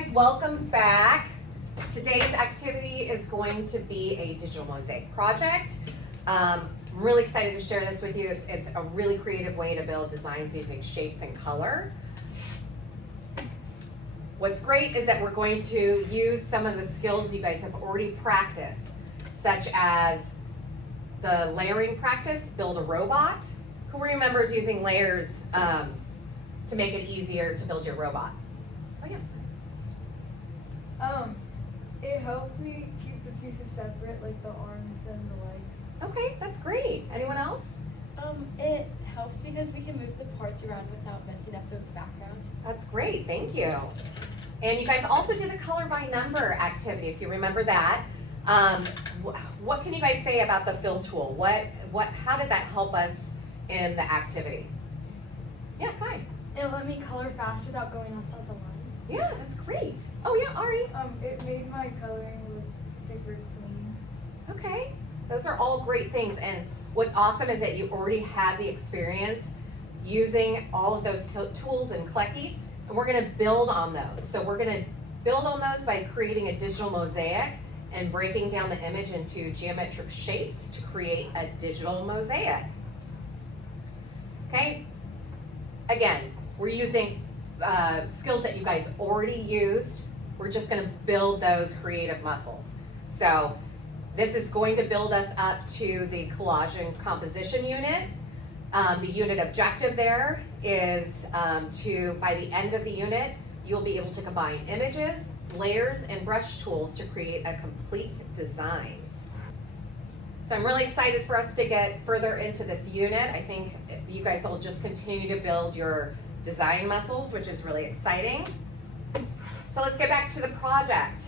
guys, welcome back. Today's activity is going to be a digital mosaic project. I'm really excited to share this with you. It's a really creative way to build designs using shapes and color. What's great is that we're going to use some of the skills you guys have already practiced, such as the layering practice, build a robot. Who remembers using layers to make it easier to build your robot? Oh yeah. It helps me keep the pieces separate, like the arms and the legs. Okay, that's great. Anyone else? It helps because we can move the parts around without messing up the background. That's great, thank you. And you guys also did the color by number activity, if you remember that. What can you guys say about the fill tool? How did that help us in the activity? Yeah, fine. It let me color fast without going outside the lines. Yeah, that's great. Oh yeah, Ari. It made my coloring look super clean. Okay, those are all great things. And what's awesome is that you already have the experience using all of those tools in Clecky, and we're gonna build on those. So we're gonna build on those by creating a digital mosaic and breaking down the image into geometric shapes to create a digital mosaic. Okay, again, we're using skills that you guys already used. We're just going to build those creative muscles. So this is going to build us up to the collage and composition unit. The unit objective there is by the end of the unit, you'll be able to combine images, layers, and brush tools to create a complete design. So I'm really excited for us to get further into this unit. I think you guys will just continue to build your design muscles, which is really exciting. So let's get back to the project.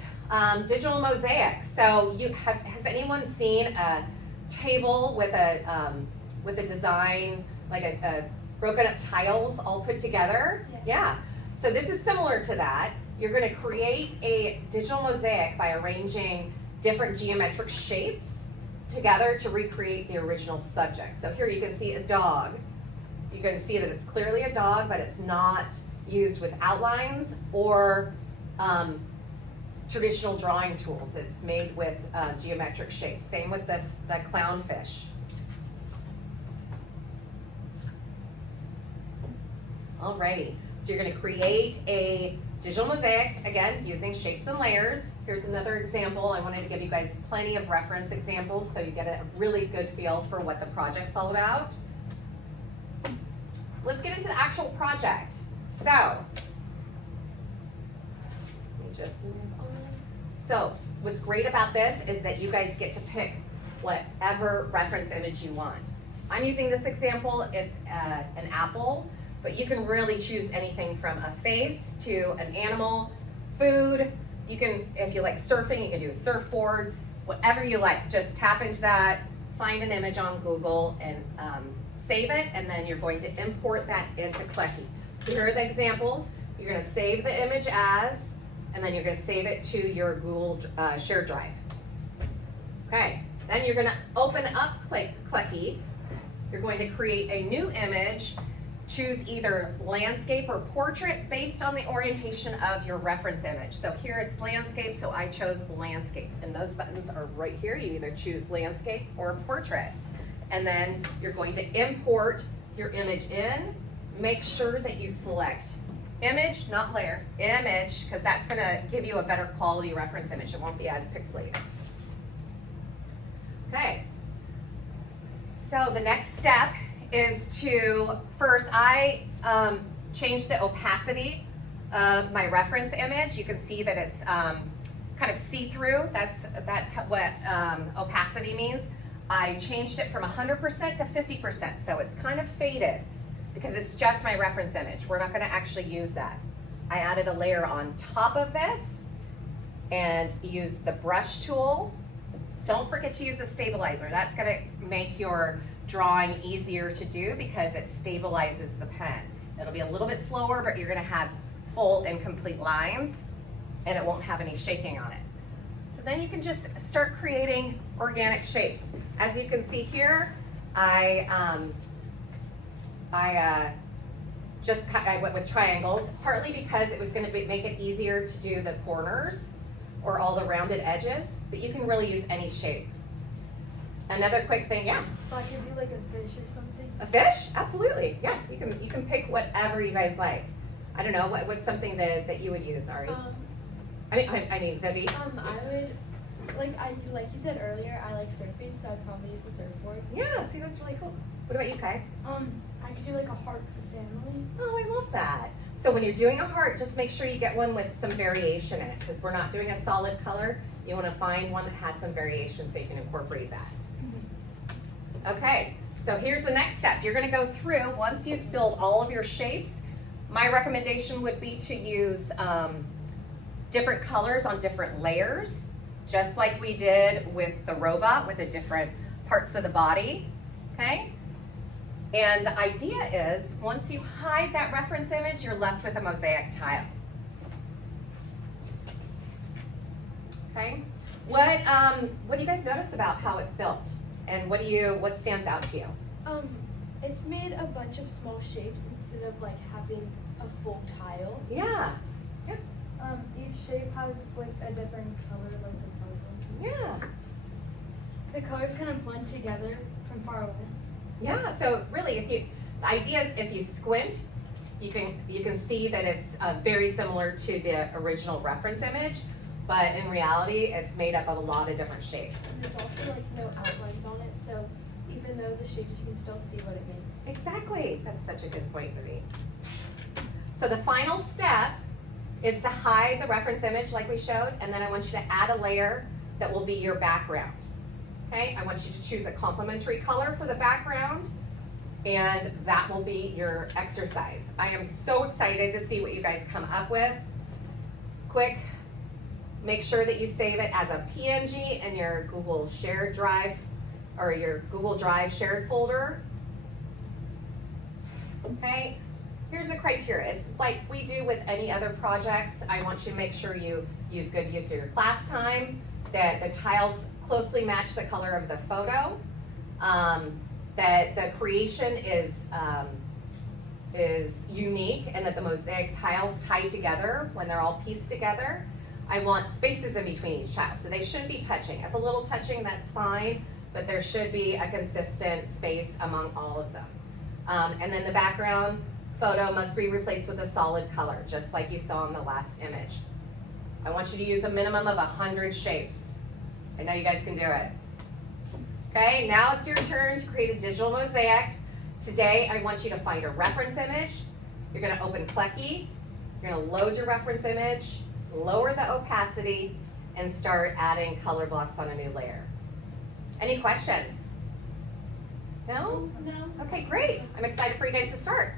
Digital mosaic. So has anyone seen a table with a design, like a broken up tiles all put together? Yeah. So this is similar to that. You're going to create a digital mosaic by arranging different geometric shapes together to recreate the original subject. So here you can see a dog. You can see that it's clearly a dog, but it's not used with outlines or traditional drawing tools. It's made with geometric shapes. Same with the clownfish. Alrighty, so you're going to create a digital mosaic, again, using shapes and layers. Here's another example. I wanted to give you guys plenty of reference examples so you get a really good feel for what the project's all about. Let's get into the actual project. So, let me just move on. So, what's great about this is that you guys get to pick whatever reference image you want. I'm using this example, it's an apple, but you can really choose anything from a face to an animal, food. You can, if you like surfing, you can do a surfboard, whatever you like. Just tap into that, find an image on Google, and save it, and then you're going to import that into Clecky. So here are the examples. You're going to save the image as, and then you're going to save it to your Google Share Drive. Okay, then you're going to open up Clecky. You're going to create a new image. Choose either landscape or portrait based on the orientation of your reference image. So here it's landscape, so I chose landscape. And those buttons are right here. You either choose landscape or portrait. And then you're going to import your image in. Make sure that you select image, not layer, image, because that's going to give you a better quality reference image. It won't be as pixelated. Okay. So the next step is to, first I changed the opacity of my reference image. You can see that it's kind of see-through. That's what opacity means. I changed it from 100% to 50%, so it's kind of faded because it's just my reference image. We're not going to actually use that. I added a layer on top of this and used the brush tool. Don't forget to use the stabilizer. That's going to make your drawing easier to do because it stabilizes the pen. It'll be a little bit slower, but you're going to have full and complete lines and it won't have any shaking on it. So then you can just start creating organic shapes. As you can see here, I I went with triangles, partly because it was going to make it easier to do the corners or all the rounded edges, but you can really use any shape. Another quick thing, yeah. So I could do like a fish or something. A fish? Absolutely. Yeah, you can pick whatever you guys like. I don't know, what's something that you would use, Ari? I mean, Vivi? I would, like you said earlier, I like surfing, so I'd probably use a surfboard. Yeah, see, that's really cool. What about you, Kai? I could do like a heart for family. Oh, I love that. So when you're doing a heart, just make sure you get one with some variation in it, because we're not doing a solid color. You want to find one that has some variation so you can incorporate that. Okay, so here's the next step. You're going to go through, once you've built all of your shapes, my recommendation would be to use different colors on different layers, just like we did with the robot with the different parts of the body, okay? And the idea is, once you hide that reference image, you're left with a mosaic tile. Okay? What do you guys notice about how it's built? And what stands out to you? It's made a bunch of small shapes instead of like having a full tile. Yeah. Yep. Each shape has like a different color, like the puzzle. Yeah. The colors kind of blend together from far away. Yeah. So really, the idea is if you squint, you can see that it's very similar to the original reference image, but in reality, it's made up of a lot of different shapes. And there's also like no outlines on it, so even though the shapes, you can still see what it makes. Exactly. That's such a good point, Vivi. So the final step is to hide the reference image like we showed, and then I want you to add a layer that will be your background. Okay, I want you to choose a complementary color for the background, and that will be your exercise. I am so excited to see what you guys come up with. Quick, make sure that you save it as a PNG in your Google shared drive or your Google Drive shared folder. Okay, here's the criteria. It's like we do with any other projects. I want you to make sure you use good use of your class time, that the tiles closely match the color of the photo, that the creation is unique, and that the mosaic tiles tie together when they're all pieced together. I want spaces in between each tile, so they shouldn't be touching. If a little touching, that's fine, but there should be a consistent space among all of them. And then the background photo must be replaced with a solid color, just like you saw in the last image. I want you to use a minimum of 100 shapes. I know you guys can do it. Okay, now it's your turn to create a digital mosaic. Today, I want you to find a reference image. You're gonna open Clecky. You're gonna load your reference image, lower the opacity, and start adding color blocks on a new layer. Any questions? No? No. Okay, great. I'm excited for you guys to start.